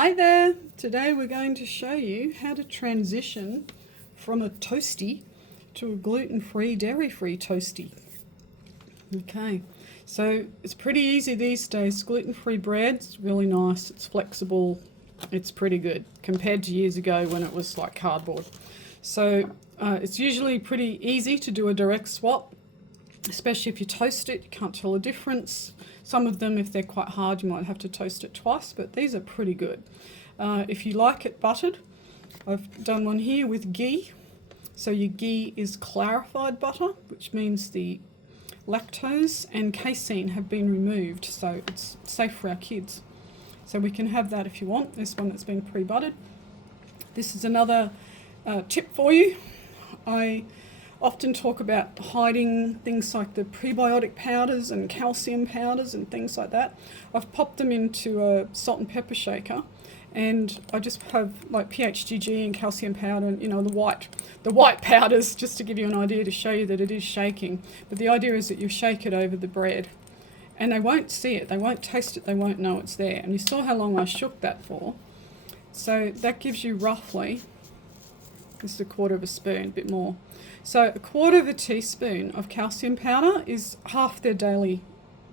Hi there! Today we're going to show you how to transition from a toasty to a gluten-free, dairy-free toasty. Okay, so it's pretty easy these days. Gluten-free bread's really nice, it's flexible, it's pretty good compared to years ago when it was like cardboard. So it's usually pretty easy to do a direct swap, especially if you toast it, you can't tell a difference. Some of them, if they're quite hard, you might have to toast it twice, but these are pretty good. If you like it buttered, I've done one here with ghee. So your ghee is clarified butter, which means the lactose and casein have been removed, so it's safe for our kids. So we can have that if you want, this one that's been pre-buttered. This is another tip for you. I often talk about hiding things like the prebiotic powders and calcium powders and things like that. I've popped them into a salt and pepper shaker, and I just have like PHGG and calcium powder and the white powders, just to give you an idea, to show you that it is shaking. But the idea is that you shake it over the bread and they won't see it, they won't taste it, they won't know it's there. And you saw how long I shook that for. So that gives you roughly, this is 1/4 of a spoon, a bit more. So 1/4 of a teaspoon of calcium powder is half their daily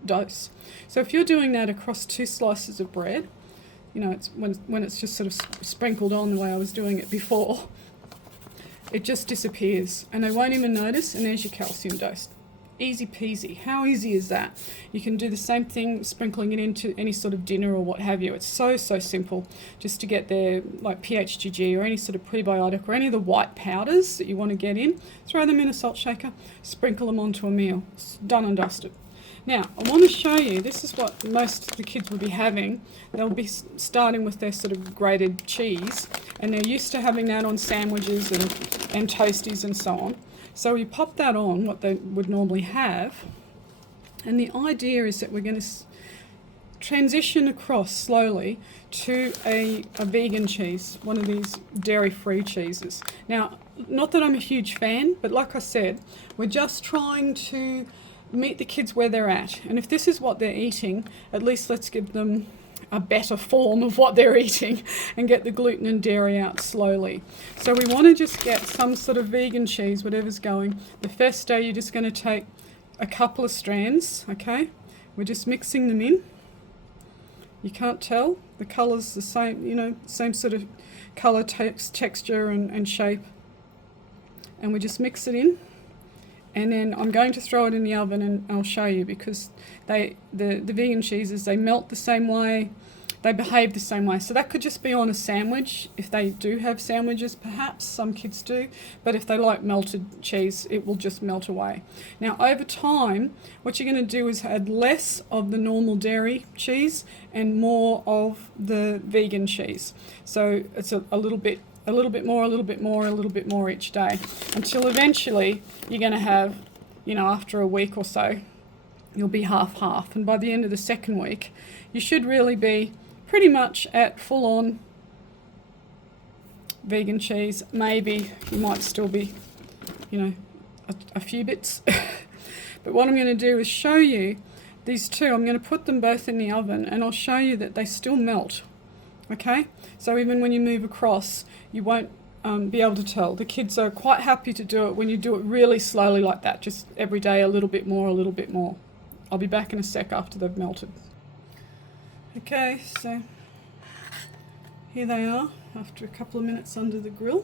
dose. So if you're doing that across 2 slices of bread, it's when it's just sort of sprinkled on the way I was doing it before, it just disappears and they won't even notice, and there's your calcium dose. Easy peasy. How easy is that? You can do the same thing sprinkling it into any sort of dinner or what have you. It's so simple just to get their like PHGG or any sort of prebiotic or any of the white powders that you want to get in. Throw them in a salt shaker, sprinkle them onto a meal. It's done and dusted. Now, I want to show you, this is what most of the kids will be having. They'll be starting with their sort of grated cheese, and they're used to having that on sandwiches and toasties and so on. So we pop that on, what they would normally have, and the idea is that we're going to transition across slowly to a vegan cheese, one of these dairy-free cheeses. Now, not that I'm a huge fan, but like I said, we're just trying to meet the kids where they're at. And if this is what they're eating, at least let's give them a better form of what they're eating and get the gluten and dairy out slowly. So we want to just get some sort of vegan cheese, whatever's going. The first day you're just going to take a couple of strands, okay? We're just mixing them in. You can't tell, the colour's the same, same sort of colour, texture and shape. And we just mix it in. And then I'm going to throw it in the oven and I'll show you, because the vegan cheeses, they melt the same way, they behave the same way. So that could just be on a sandwich, if they do have sandwiches perhaps, some kids do. But if they like melted cheese, it will just melt away. Now over time, what you're going to do is add less of the normal dairy cheese and more of the vegan cheese. So it's a little bit more each day, until eventually you're going to have, after a week or so, you'll be half. And by the end of the second week, you should really be pretty much at full-on vegan cheese. Maybe you might still be, a few bits. But what I'm going to do is show you these two. I'm going to put them both in the oven and I'll show you that they still melt. Okay, so even when you move across, you won't be able to tell. The kids are quite happy to do it when you do it really slowly like that, just every day a little bit more. I'll be back in a sec after they've melted. Okay, so here they are after a couple of minutes under the grill,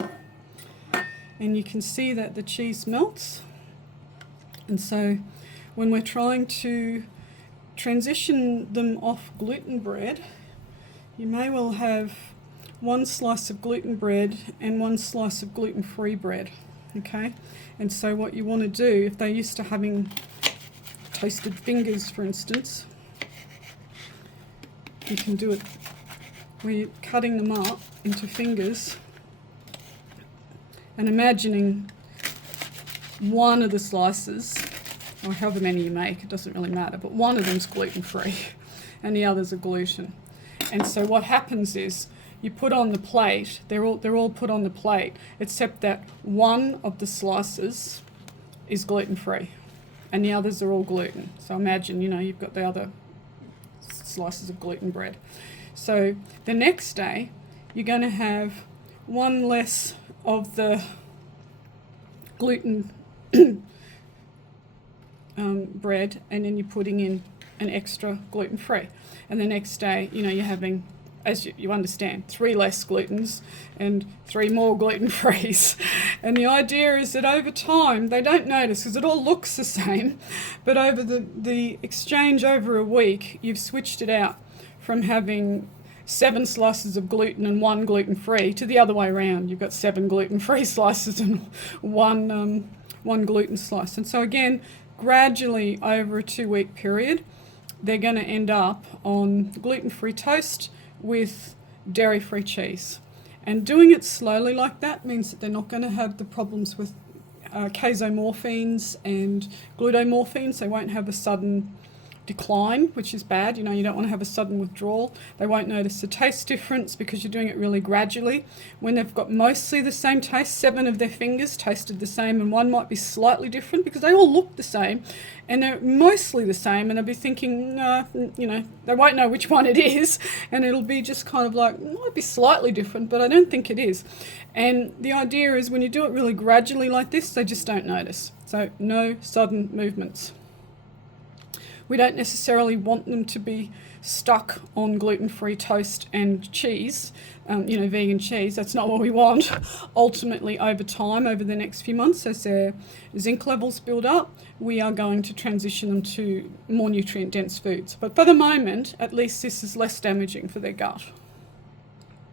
and you can see that the cheese melts. And so when we're trying to transition them off gluten bread, you may well have 1 slice of gluten bread and 1 slice of gluten-free bread, okay? And so what you want to do, if they're used to having toasted fingers, for instance, you can do it where you're cutting them up into fingers and imagining one of the slices, or however many you make, it doesn't really matter, but one of them's gluten-free and the others are gluten. And so what happens is you put on the plate, they're all put on the plate, except that one of the slices is gluten-free and the others are all gluten. So imagine, you've got the other slices of gluten bread. So the next day, you're going to have one less of the gluten bread, and then you're putting in an extra gluten-free. And the next day, you know, you're having, as you understand, 3 less glutens and 3 more gluten-frees. And the idea is that over time, they don't notice because it all looks the same, but over the exchange over a week, you've switched it out from having 7 slices of gluten and 1 gluten-free to the other way around. You've got 7 gluten-free slices and one gluten slice. And so again, gradually over a 2-week period, they're going to end up on gluten-free toast with dairy-free cheese. And doing it slowly like that means that they're not going to have the problems with casomorphines and glutamorphines. They won't have a sudden decline, which is bad. You know, you don't want to have a sudden withdrawal. They won't notice the taste difference because you're doing it really gradually. When they've got mostly the same taste, 7 of their fingers tasted the same and 1 might be slightly different because they all look the same and they're mostly the same, and they'll be thinking, you know, they won't know which one it is, and it'll be just kind of like, it might be slightly different, but I don't think it is. And the idea is when you do it really gradually like this, they just don't notice. So no sudden movements. We don't necessarily want them to be stuck on gluten-free toast and cheese, you know, vegan cheese. That's not what we want. Ultimately, over time, over the next few months, as their zinc levels build up, we are going to transition them to more nutrient-dense foods. But for the moment, at least this is less damaging for their gut.